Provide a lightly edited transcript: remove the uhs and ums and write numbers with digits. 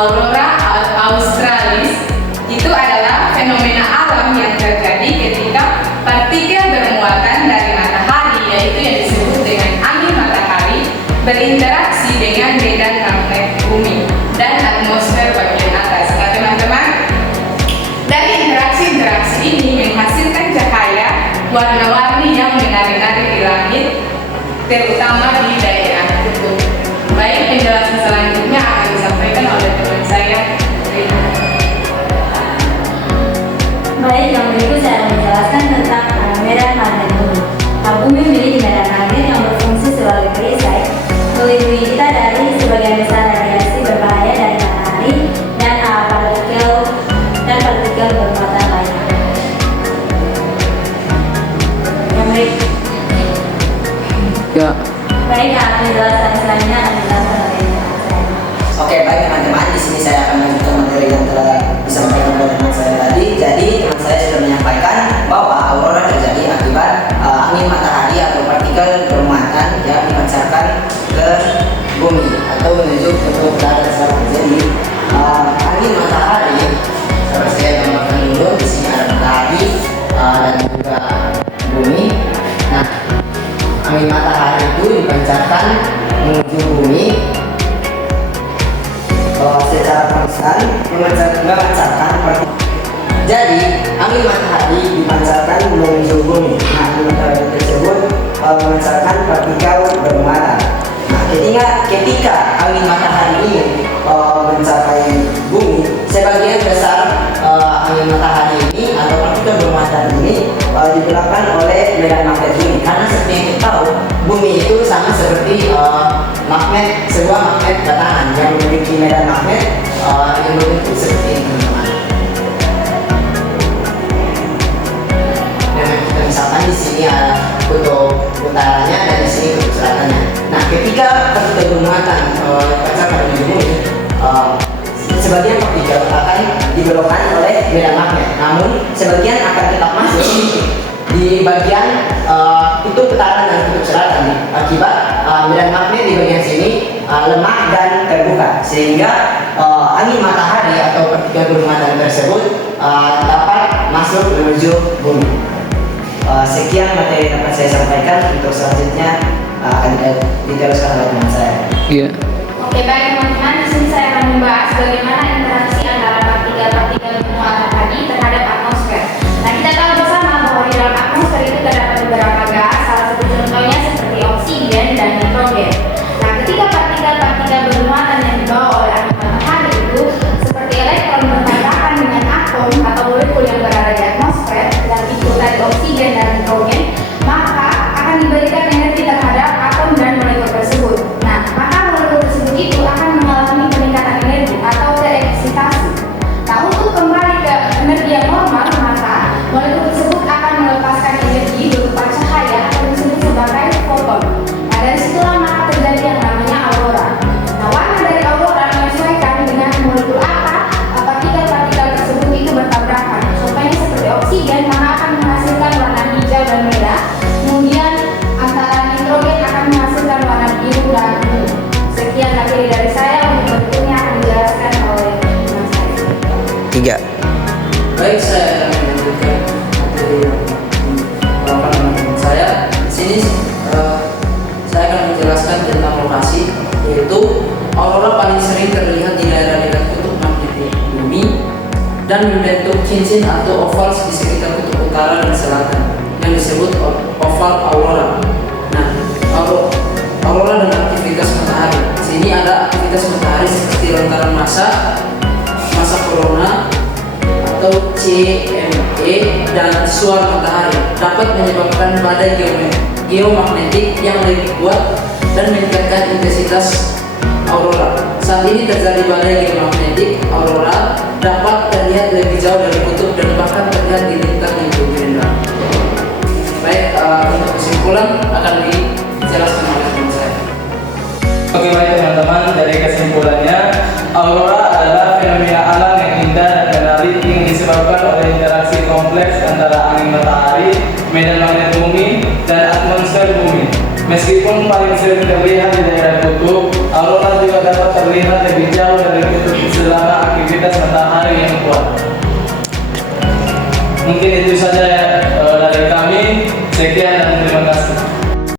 aurora australis itu adalah fenomena alam yang terjadi ketika partikel bermuatan dari matahari, yaitu yang disebut dengan angin matahari, berinteraksi dengan medan magnet bumi dan atmosfer bagian atas. Nah teman-teman, dari interaksi-interaksi ini menghasilkan cahaya warna-warni yang menari-nari di langit, terutama di daerah kutub. Baik, penjelasan selanjutnya akan disampaikan oleh teman saya, Rina. Baik, yang berikut saya akan menjelaskan tentang medan magnet bumi. Bumi memiliki medan magnet yang berfungsi sebagai perisai, melindungi kita dari sebagian besar radiasi berbahaya dari matahari dan partikel bermuatan lainnya. Yang berikut. Ya. Baik, yang akan menjelaskan selanjutnya akan dijelaskan oleh saya. Oke, baik teman-teman, di sini saya akan melanjutkan materi yang telah disampaikan oleh teman saya tadi. Jadi teman saya sudah menyampaikan bahwa aurora terjadi akibat angin matahari atau partikel bermuatan yang dipancarkan ke bumi atau menuju ke utara dan selatan. Jadi angin matahari, seperti saya gambarkan dulu, di sini ada matahari dan juga bumi. Nah, angin matahari itu dipancarkan menuju bumi secara konstan memancarkan partikel. Jadi angin matahari dipancarkan menuju bumi. Nah, angin matahari tersebut memancarkan partikel bermuatan. Nah, ketika angin matahari ini mencapai bumi, sebagian besar angin matahari ini atau partikel bermuatan ini dibelakang oleh medan magnet bumi. Karena seperti yang kita tahu, bumi itu sama seperti magnet, sebuah magnet batangan yang memiliki medan magnet yang berbentuk seperti ini, teman-teman. Dan kita misalkan di sini ada kutub utaranya dan di sini kutub selatannya. Nah, ketika partikel bermuatan tercapai di bumi, sebagian partikel akan dibelokkan oleh medan magnet, namun sebagian akan tetap masuk di bagian kutub utara dan kutub selatan akibat medan magnet di bagian sini lemah dan terbuka, sehingga angin matahari atau partikel bermuatan tersebut dapat masuk menuju bumi. Sekian materi yang dapat saya sampaikan. Untuk selanjutnya akan diteruskan oleh teman saya. Iya. Oke, baik teman-teman, di sini saya akan membahas bagaimana interaksi antara partikel-partikel bermuatan tadi terhadap atmosfer. Nah, kita tahu bersama bahwa di dalam atmosfer itu terdapat beberapa gas, salah satu contohnya seperti oksigen dan nitrogen. Nah, ketika partikel-partikel bermuatan yang dibawa oleh angin matahari itu seperti elektron bertabrakan dengan atom atau molekul yang berada di atmosfer yang diikuti oksigen dan nitrogen, maka akan diberikan energi terhadap atom dan molekul tersebut. Nah, maka molekul tersebut itu akan mengalami peningkatan energi atau tereksitasi. Nah, untuk kembali ke energi yang normal, maka molekul tersebut akan melepaskan energi berupa cahaya atau disebut sebagai foton. Nah, dari situlah maka terjadi yang namanya aurora. Nah, warna dari aurora menyesuaikan dengan molekul apa partikel-partikel tersebut itu bertabrakan. Contohnya seperti oksigen, maka akan menghasilkan warna hijau dan merah. Kemudian antara nitrogen akan menghasilkan warna biru dan ungu. Sekian materi dari saya. Untuk berikutnya akan dijelaskan oleh teman saya. 3. Baik, saya akan melanjutkan materi yang dibawakan oleh teman saya. Di sini saya akan menjelaskan tentang lokasi, yaitu aurora paling sering terlihat di daerah dekat kutub magnetik bumi dan membentuk cincin atau oval di sekitar kutub utara dan selatan yang disebut oval aurora. Nah, aurora dan aktivitas matahari. Di sini ada aktivitas matahari seperti lontaran massa corona atau CME dan suar matahari dapat menyebabkan badai geomagnetik yang lebih kuat dan meningkatkan intensitas aurora. Saat ini terjadi badai geomagnetik, aurora dapat terlihat lebih jauh dari kutub dan bahkan terlihat di lintang yang bergerak. Baik, untuk kesimpulan akan dijelaskan oleh teman saya. Oke, baik teman-teman, dari kesimpulannya, aurora adalah fenomena alam yang indah dan menarik yang disebabkan oleh interaksi kompleks antara angin matahari, medan magnet bumi, dan atmosfer bumi. Meskipun paling sering terlihat di daerah kutub, aurora juga dapat terlihat lebih jauh dari kutub selama aktivitas matahari yang kuat. Mungkin itu saja dari kami. Sekian dan terima kasih.